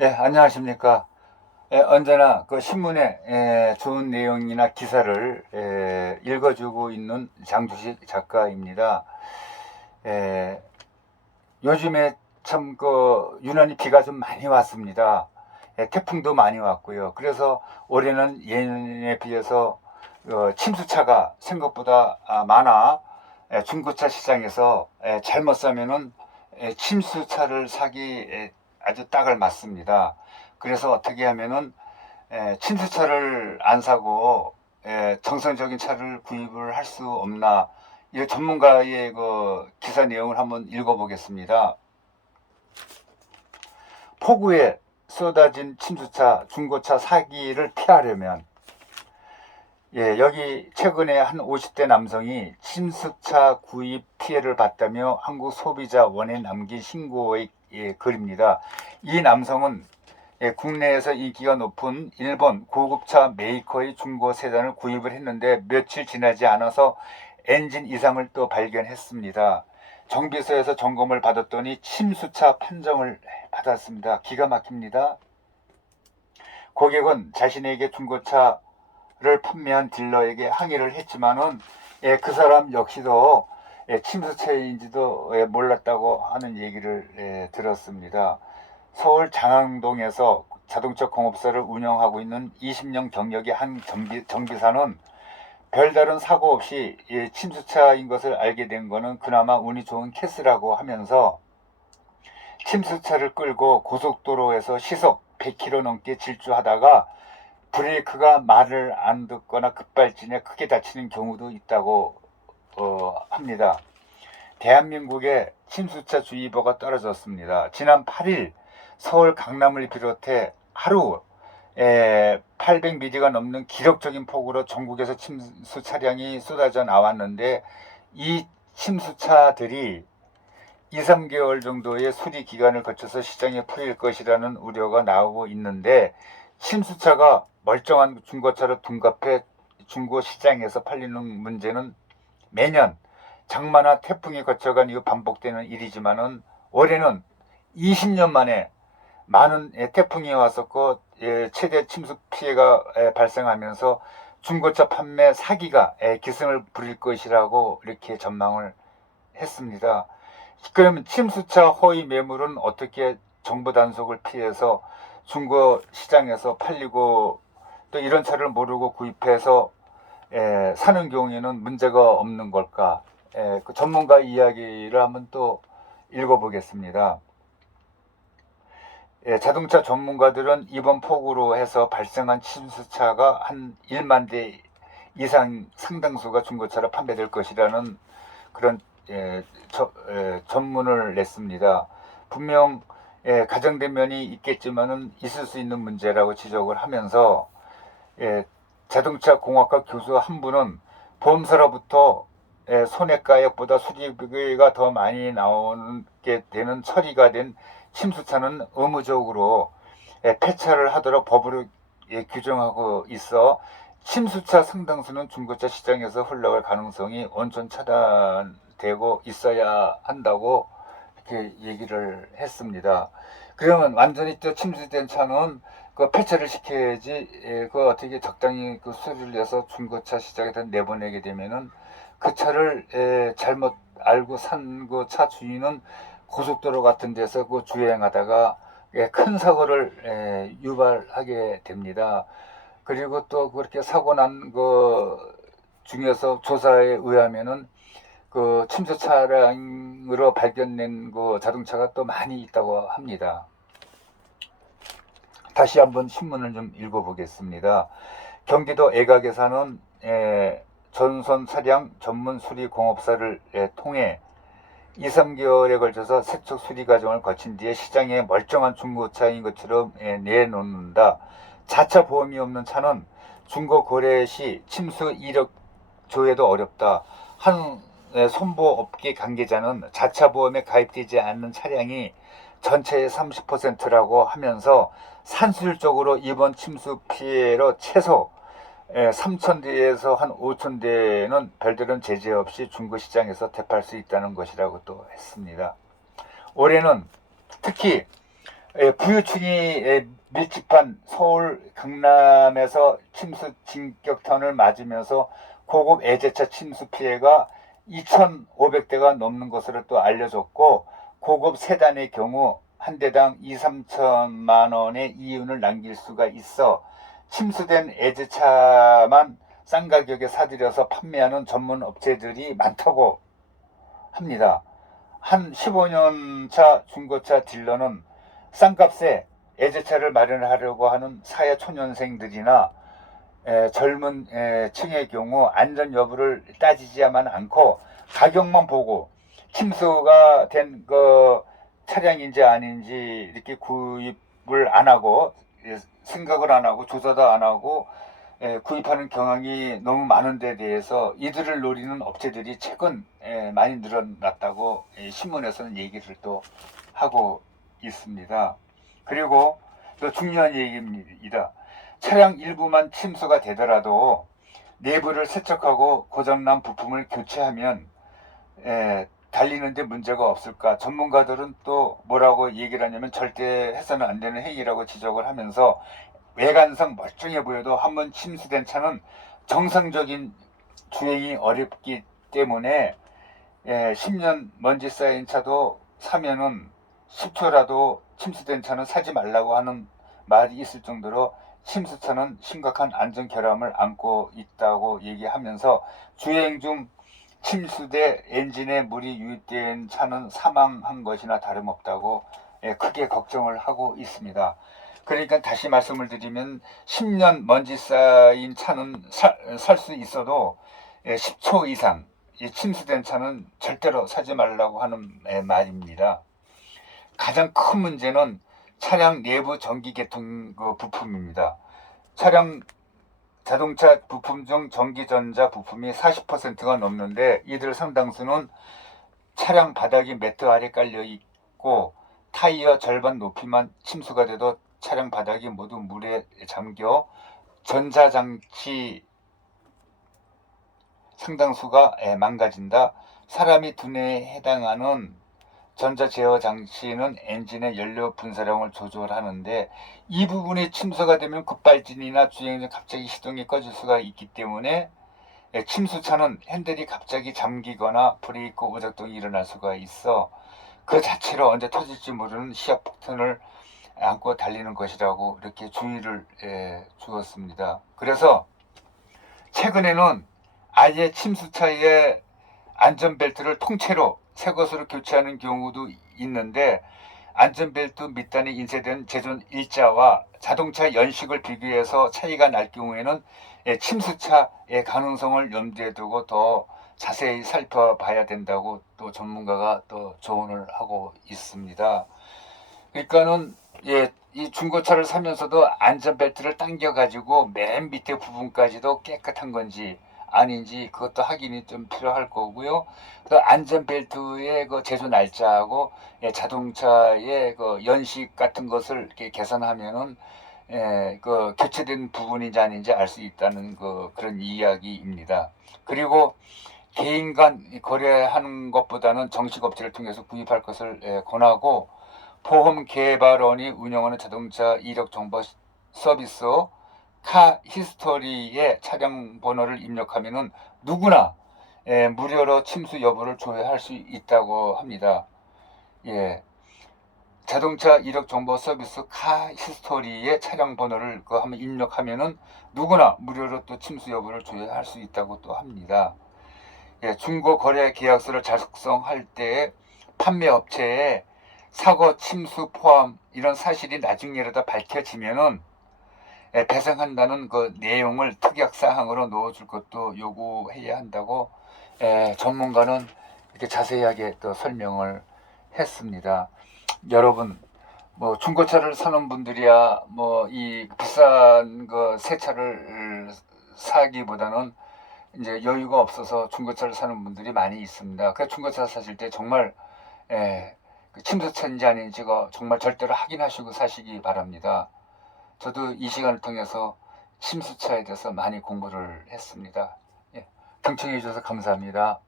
예, 안녕하십니까. 예, 언제나 그 신문에 예, 좋은 내용이나 기사를 예, 읽어주고 있는 장주식 작가입니다. 예, 요즘에 참 그 유난히 비가 좀 많이 왔습니다. 예, 태풍도 많이 왔고요. 그래서 올해는 예년에 비해서 어, 침수차가 생각보다 아, 많아 예, 중고차 시장에서 예, 잘못 사면은 예, 침수차를 사기 예, 아주 딱을 맞습니다. 그래서 어떻게 하면은 에, 침수차를 안 사고 에, 정상적인 차를 구입을 할 수 없나 이 전문가의 그 기사 내용을 한번 읽어보겠습니다. 폭우에 쏟아진 침수차 중고차 사기를 피하려면 예, 여기 최근에 한 50대 남성이 침수차 구입 피해를 봤다며 한국 소비자 원에 남긴 신고의 예, 글입니다. 이 남성은 예, 국내에서 인기가 높은 일본 고급차 메이커의 중고 세단을 구입을 했는데 며칠 지나지 않아서 엔진 이상을 또 발견했습니다. 정비소에서 점검을 받았더니 침수차 판정을 받았습니다. 기가 막힙니다. 고객은 자신에게 중고차를 판매한 딜러에게 항의를 했지만은 예, 그 사람 역시도 예, 침수차인지도 예, 몰랐다고 하는 얘기를 예, 들었습니다. 서울 장항동에서 자동차 공업사를 운영하고 있는 20년 경력의 한 정비, 정비사는 별다른 사고 없이 예, 침수차인 것을 알게 된 거는 그나마 운이 좋은 케이스라고 하면서 침수차를 끌고 고속도로에서 시속 100km 넘게 질주하다가 브레이크가 말을 안 듣거나 급발진에 크게 다치는 경우도 있다고 어, 합니다. 대한민국에 침수차 주의보가 떨어졌습니다. 지난 8일 서울 강남을 비롯해 하루 800mm가 넘는 기록적인 폭우로 전국에서 침수 차량이 쏟아져 나왔는데 이 침수차들이 2, 3개월 정도의 수리 기간을 거쳐서 시장에 풀릴 것이라는 우려가 나오고 있는데 침수차가 멀쩡한 중고차로 둔갑해 중고 시장에서 팔리는 문제는 매년 장마나 태풍이 거쳐간 이후 반복되는 일이지만은 올해는 20년 만에 많은 예, 태풍이 왔었고 예, 최대 침수 피해가 예, 발생하면서 중고차 판매 사기가 예, 기승을 부릴 것이라고 이렇게 전망을 했습니다. 그러면 침수차 허위 매물은 어떻게 정부 단속을 피해서 중고 시장에서 팔리고 또 이런 차를 모르고 구입해서 예, 사는 경우에는 문제가 없는 걸까? 예, 그 전문가 이야기를 한번 또 읽어보겠습니다. 예, 자동차 전문가들은 이번 폭우로 해서 발생한 침수차가 한 1만 대 이상 상당수가 중고차로 판매될 것이라는 그런 예, 저, 예, 전문을 냈습니다. 분명 예, 가정된 면이 있겠지만은 있을 수 있는 문제라고 지적을 하면서 예, 자동차 공학과 교수 한 분은 보험사로부터 예, 손해가액보다 수리비가 더 많이 나오게 되는 처리가 된 침수차는 의무적으로 예, 폐차를 하도록 법으로 예, 규정하고 있어 침수차 상당수는 중고차 시장에서 흘러갈 가능성이 온천 차단되고 있어야 한다고 이렇게 얘기를 했습니다. 그러면 완전히 또 침수된 차는 그 폐차를 시켜야지 예, 그 어떻게 적당히 그 수리를 해서 중고차 시장에다 내보내게 되면은 그 차를 예, 잘못 알고 산 그 차 주인은 고속도로 같은 데서 그 주행하다가 예, 큰 사고를 예, 유발하게 됩니다. 그리고 또 그렇게 사고 난 그 중에서 조사에 의하면은 그 침수 차량으로 발견된 그 자동차가 또 많이 있다고 합니다. 다시 한번 신문을 좀 읽어보겠습니다. 경기도 애각에 사는 에, 전선 차량 전문 수리 공업사를 에, 통해 2, 3개월에 걸쳐서 세척 수리 과정을 거친 뒤에 시장에 멀쩡한 중고차인 것처럼 에, 내놓는다. 자차 보험이 없는 차는 중고 거래 시 침수 이력 조회도 어렵다. 한 에, 손보업계 관계자는 자차 보험에 가입되지 않는 차량이 전체의 30%라고 하면서 산술적으로 이번 침수 피해로 최소 3,000대에서 한 5,000대는 별다른 제재 없이 중고 시장에서 대팔 수 있다는 것이라고 또 했습니다. 올해는 특히 예, 부유층이 예, 밀집한 서울 강남에서 침수 진격탄을 맞으면서 고급 애제차 침수 피해가 2,500대가 넘는 것으로 또 알려졌고 고급 세단의 경우 한 대당 2, 3천만 원의 이윤을 남길 수가 있어 침수된 애제차만 싼 가격에 사들여서 판매하는 전문 업체들이 많다고 합니다. 한 15년 차 중고차 딜러는 싼 값에 애제차를 마련하려고 하는 사회 초년생들이나 에, 젊은 에, 층의 경우 안전 여부를 따지지만 않고 가격만 보고 침수가 된 그 차량인지 아닌지 이렇게 구입을 안 하고 예, 생각을 안 하고 조사도 안 하고 예, 구입하는 경향이 너무 많은 데 대해서 이들을 노리는 업체들이 최근 예, 많이 늘어났다고 예, 신문에서는 얘기를 또 하고 있습니다. 그리고 또 중요한 얘기입니다. 차량 일부만 침수가 되더라도 내부를 세척하고 고장난 부품을 교체하면 에, 달리는데 문제가 없을까? 전문가들은 또 뭐라고 얘기를 하냐면 절대 해서는 안 되는 행위라고 지적을 하면서 외관상 멀쩡해 보여도 한번 침수된 차는 정상적인 주행이 어렵기 때문에 에, 10년 먼지 쌓인 차도 사면은 10초라도 침수된 차는 사지 말라고 하는 말이 있을 정도로 침수차는 심각한 안전 결함을 안고 있다고 얘기하면서 주행 중 침수돼 엔진에 물이 유입된 차는 사망한 것이나 다름없다고 예, 크게 걱정을 하고 있습니다. 그러니까 다시 말씀을 드리면 10년 먼지 쌓인 차는 살 수 있어도 예, 10초 이상 이 침수된 차는 절대로 사지 말라고 하는 예, 말입니다. 가장 큰 문제는 차량 내부 전기 계통 그 부품입니다. 차량 자동차 부품 중 전기전자 부품이 40%가 넘는데 이들 상당수는 차량 바닥이 매트 아래 깔려 있고 타이어 절반 높이만 침수가 돼도 차량 바닥이 모두 물에 잠겨 전자장치 상당수가 예, 망가진다. 사람이 두뇌에 해당하는 전자 제어 장치는 엔진의 연료 분사량을 조절하는데 이 부분이 침수가 되면 급발진이나 주행 중 갑자기 시동이 꺼질 수가 있기 때문에 예, 침수차는 핸들이 갑자기 잠기거나 브레이크 오작동이 일어날 수가 있어 그 자체로 언제 터질지 모르는 시합 폭탄을 안고 달리는 것이라고 이렇게 주의를 예, 주었습니다. 그래서 최근에는 아예 침수차의 안전벨트를 통째로 새 것으로 교체하는 경우도 있는데 안전벨트 밑단에 인쇄된 제존 일자와 자동차 연식을 비교해서 차이가 날 경우에는 예, 침수차의 가능성을 염두에 두고 더 자세히 살펴봐야 된다고 또 전문가가 또 조언을 하고 있습니다. 그러니까는 예, 이 중고차를 사면서도 안전벨트를 당겨가지고 맨 밑에 부분까지도 깨끗한 건지 아닌지 그것도 확인이 좀 필요할 거고요. 그 안전벨트의 그 제조 날짜하고 예, 자동차의 그 연식 같은 것을 이렇게 계산하면은 예, 그 교체된 부분인지 아닌지 알 수 있다는 그 그런 이야기입니다. 그리고 개인 간 거래하는 것보다는 정식 업체를 통해서 구입할 것을 예, 권하고 보험 개발원이 운영하는 자동차 이력 정보 서비스 카 히스토리에 차량 번호를 입력하면은 누구나 예, 무료로 침수 여부를 조회할 수 있다고 합니다. 예. 자동차 이력 정보 서비스 카 히스토리에 차량 번호를 그 한번 입력하면은 누구나 무료로 또 침수 여부를 조회할 수 있다고 또 합니다. 예, 중고 거래 계약서를 작성할 때 판매 업체에 사고 침수 포함 이런 사실이 나중에라도 밝혀지면은 예, 배상한다는 그 내용을 특약 사항으로 넣어줄 것도 요구해야 한다고 에, 전문가는 이렇게 자세하게 또 설명을 했습니다. 여러분 뭐 중고차를 사는 분들이야 뭐 이 비싼 그 새 차를 사기보다는 이제 여유가 없어서 중고차를 사는 분들이 많이 있습니다. 그 중고차 사실 때 정말 에, 그 침수차인지 아닌지가 정말 절대로 확인하시고 사시기 바랍니다. 저도 이 시간을 통해서 침수차에 대해서 많이 공부를 했습니다. 예, 경청해 주셔서 감사합니다.